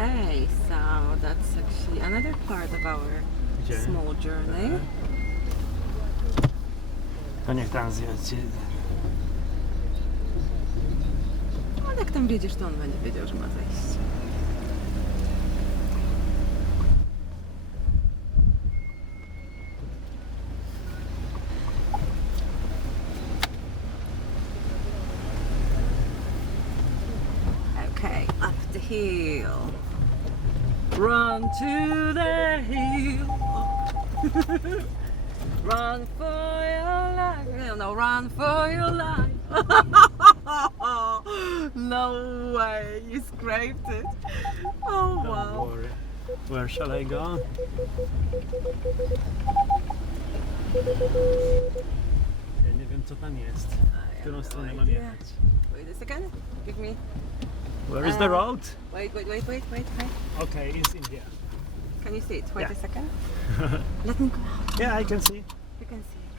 Okay, so that's actually another part of our small journey. To niech tam zjedzie. Ale jak tam wiedziesz, to on będzie wiedział, że ma zejść. Okay, up the hill. Run to the hill. Run for your life. No, run for your life. No way, you scraped it. Oh wow. Don't worry. Where shall I go? Ja nie wiem co tam jest. W którą stronę mam jechać? Wait a second. Give me. Where is the road? Wait. Okay, it's in here. Can you see it? Wait Yeah. a second. Let me go out. Yeah, I can see. You can see it.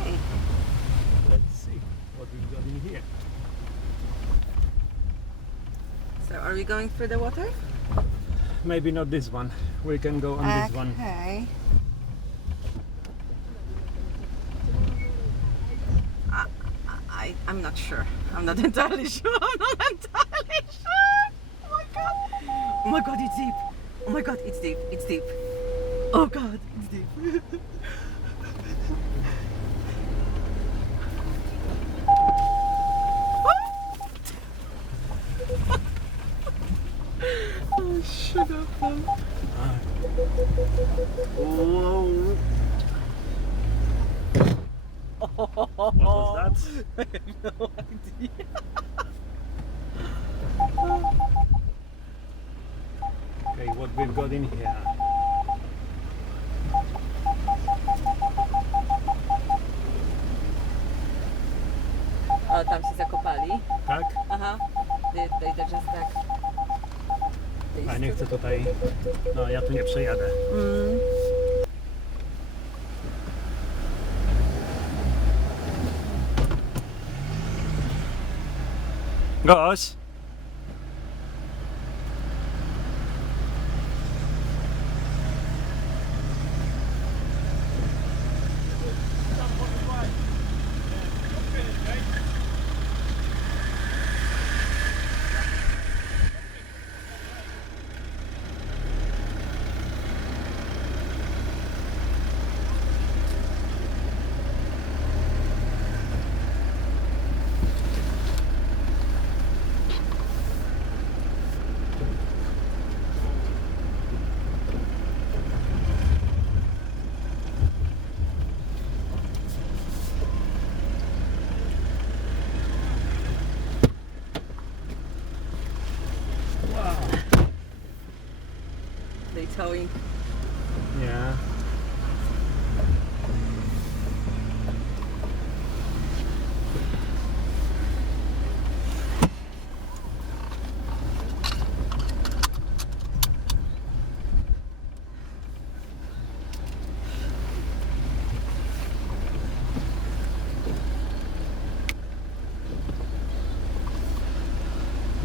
Okay. Let's see what we've got in here. So are we going through the water? Maybe not this one. We can go on this one. Okay. I'm not sure. I'm not entirely sure. Oh my god. Oh my god, it's deep. Oh my god, it's deep. It's deep. Oh god, it's deep. Oh, sugar plum. Whoa. What was that? I have no idea. Okay, what we've got in here. O, tam się zakopali. Tak? Aha. They just tak. A nie chcę tutaj. No ja tu nie przejadę. Goś! They towing. Nie.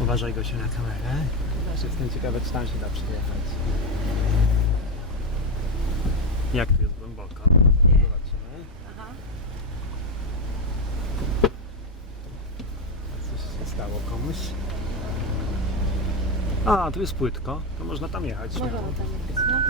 Uważaj go się na kamerę. Jestem ciekawy, czy tam się da przyjechać. Jak tu jest głęboko? Zobaczymy. Aha. Coś się stało komuś. A, tu jest płytko. To można tam jechać śmiało. Możemy tam jechać, no.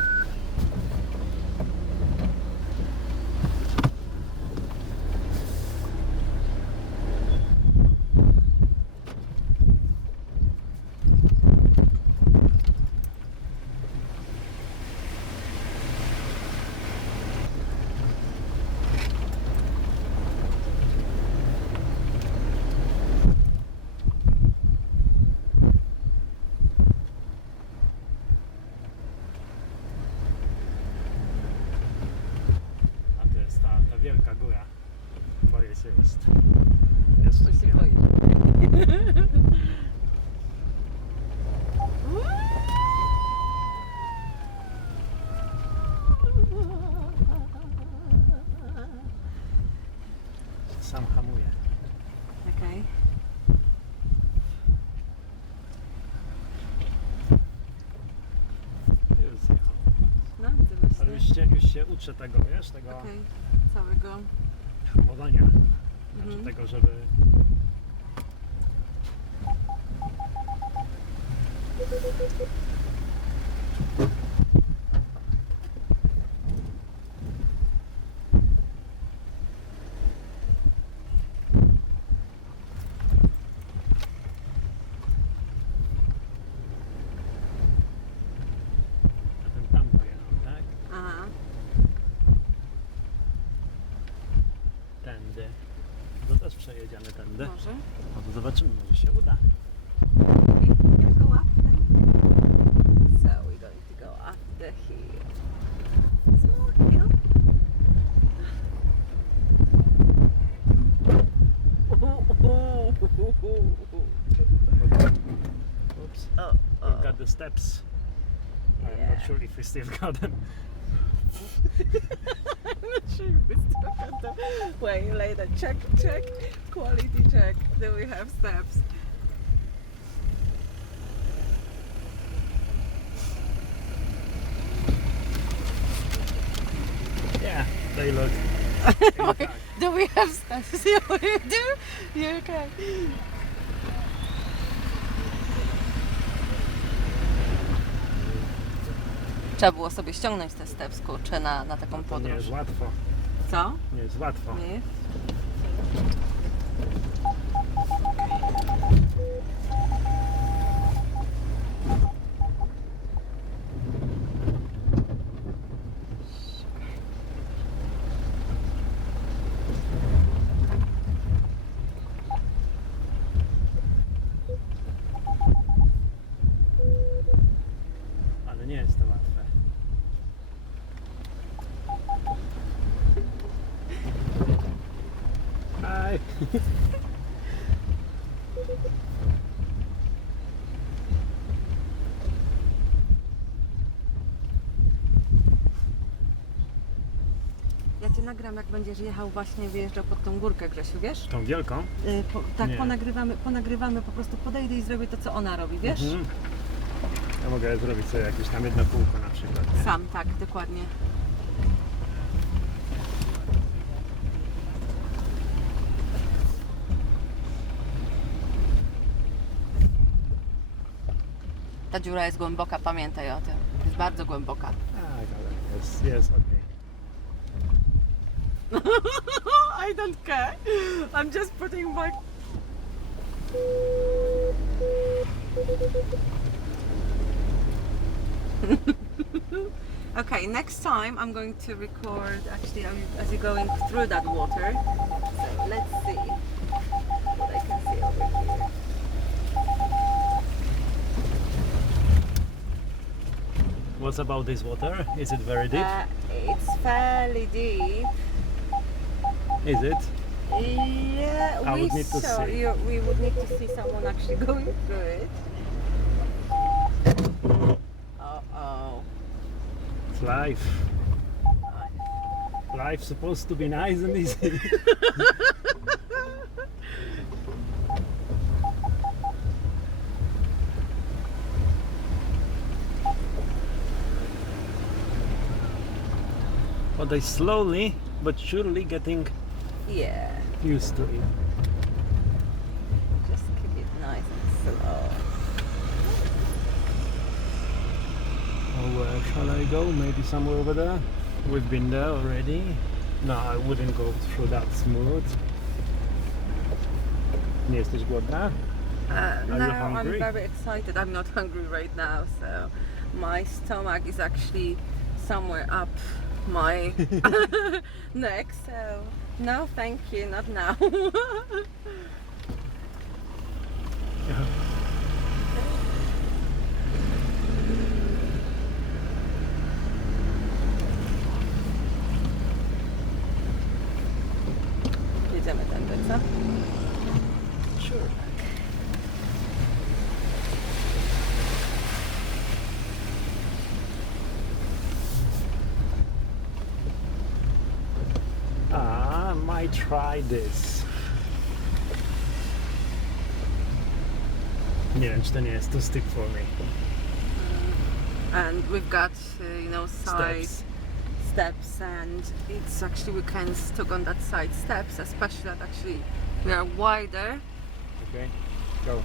A to jest ta wielka góra. Boję się jest. prostu. Bo się Nie? boisz. Sam hamuje. Okej. Już zjechał. No, to Ale właśnie. już się uczę tego, wiesz, tego Okej, całego. hamowania. Znaczy Mhm. tego, żeby... A ten tam pojechał, tak? Aha. Tędy. To też przejedziemy tędy. Może. No to zobaczymy, może się uda. Okay, you're gonna go up then. So we're going to go up the hill. Small hill. Oops. Oh, We've got the steps. I'm Yeah. not sure if we still got them. I'm not sure if we still got them. Wait, later. Check. Quality check. Do we have steps? Yeah, they look. Wait, do we have steps? Yeah, we do? Yeah, okay. Trzeba było sobie ściągnąć te steps, kurczę, na taką To nie podróż. jest łatwo. Co? Nie jest łatwo. Nie? Ale nie jest to łatwe. Aj. Ja cię nagram, jak będziesz jechał właśnie, wyjeżdżał pod tą górkę, Grzesiu, wiesz? Tą wielką? Tak, Nie. ponagrywamy, po prostu podejdę i zrobię to, co ona robi, wiesz? Mhm. Ja mogę zrobić sobie jakieś tam jedno kółko na przykład. Nie? Sam, tak, dokładnie. Ta dziura jest głęboka, pamiętaj o tym. Jest bardzo głęboka. Tak, ale jest okej. I don't care. I'm just putting my... Okay, next time I'm going to record actually as you're going through that water. So let's see what I can see over here. What's about this water? Is it very deep? It's fairly deep. Is it? Yeah, I would need to see. We would need to see someone actually going through it. Uh-oh. It's life. Life's supposed to be nice and easy. But they slowly but surely getting Yeah, used to it. just keep it nice and slow. Oh, where shall I go? Maybe somewhere over there? We've been there already. No, I wouldn't go through that smooth. Nie jesteś głodna? No, you I'm hungry? very excited. I'm not hungry right now, so my stomach is actually somewhere up my neck. So no, thank you, not now. Jedziemy tędy, co? try this. Nie wiem, czy to nie jest too steep for me. And we've got you know, side Steps. and it's actually we can stuck on that side steps, especially that actually we are wider. Okay, go.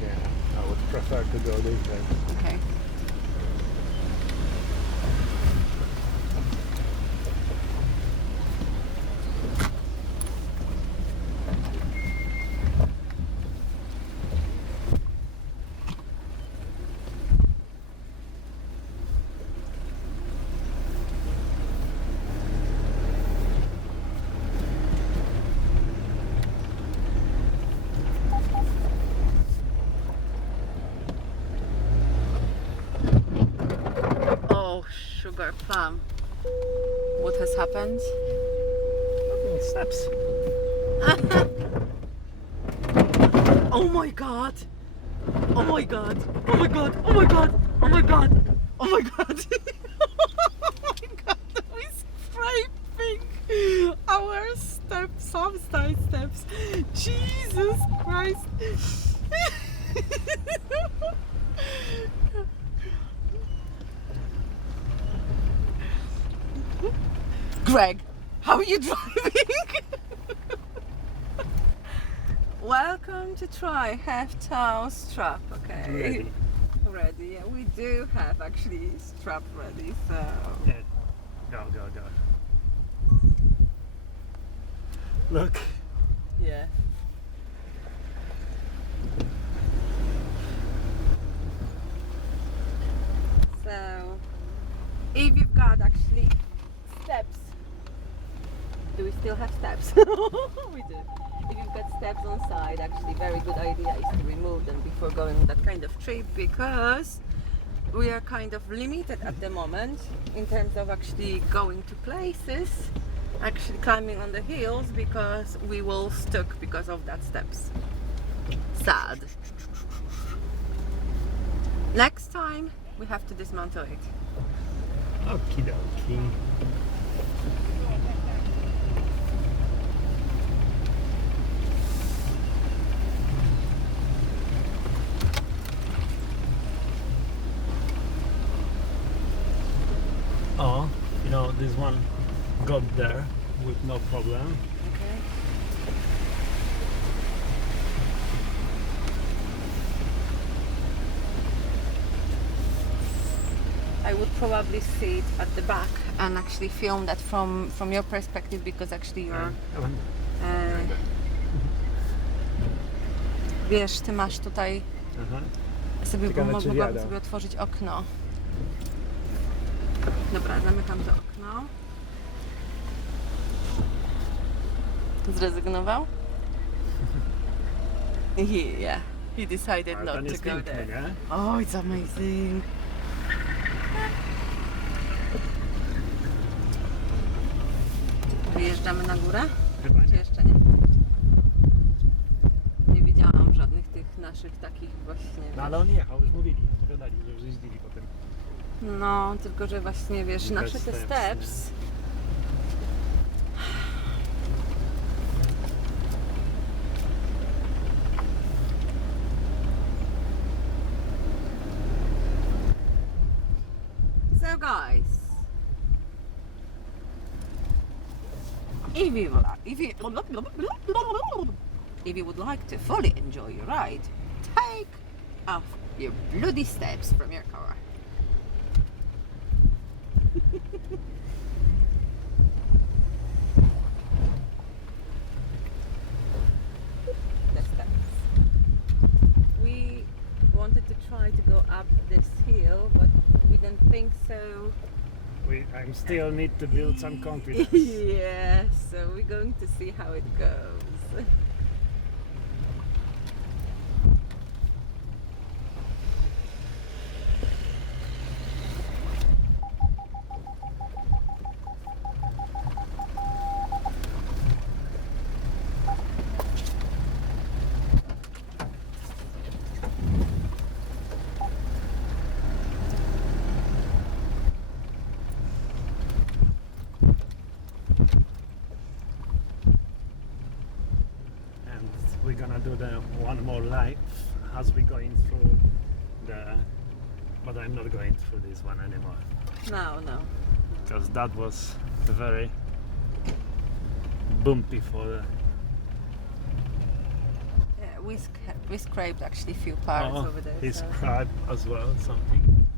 Yeah, I would prefer to go this way. Okay. Oh, sugar plum. What has happened? Steps. Oh my god! Oh my god! Oh my god! Oh my god! Oh my god! Oh my god! Oh my god! We're scraping our steps, some side steps. Jesus Christ! Greg, how are you driving? Welcome to try half-toe strap, okay? Ready, yeah, we do have actually strap ready, so... Yeah. Go, go, go. Look. Yeah. So, if you've got actually steps, do we still have steps? We do. If you've got steps on side, actually very good idea is to remove them before going on that kind of trip, because we are kind of limited at the moment in terms of actually going to places, actually climbing on the hills, because we will stuck because of that steps. Sad. Next time we have to dismantle it. Okie dokie. Oh, you know, this one got there with no problem. Okay. I would probably sit at the back and actually film that from your perspective, because actually you're wiesz, ty masz tutaj sobie, bo Ciekawe, czy mogłabym jadą. sobie otworzyć okno. Dobra, zamykam to okno. Zrezygnował? He decided Ale not ten to jest go piękny, there. nie? Oh, it's amazing. Wyjeżdżamy na górę? Chyba Czy nie. jeszcze nie? Nie widziałam żadnych tych naszych takich właśnie. No ale on jechał, już mówili, opowiadali, że już jeździli po tym. No, tylko że właśnie wiesz, I nasze bez te steps, steps. So guys, if you would like to fully enjoy your ride, take off your bloody steps from your car. The steps. We wanted to try to go up this hill, but we didn't think so. I still need to build some confidence. Yeah, so we're going to see how it goes. more life as we're going through the. But I'm not going through this one anymore No, because that was very bumpy for the. yeah, we scraped actually a few parts over there. His so- crab as well, something.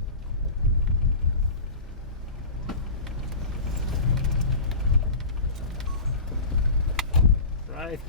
Right.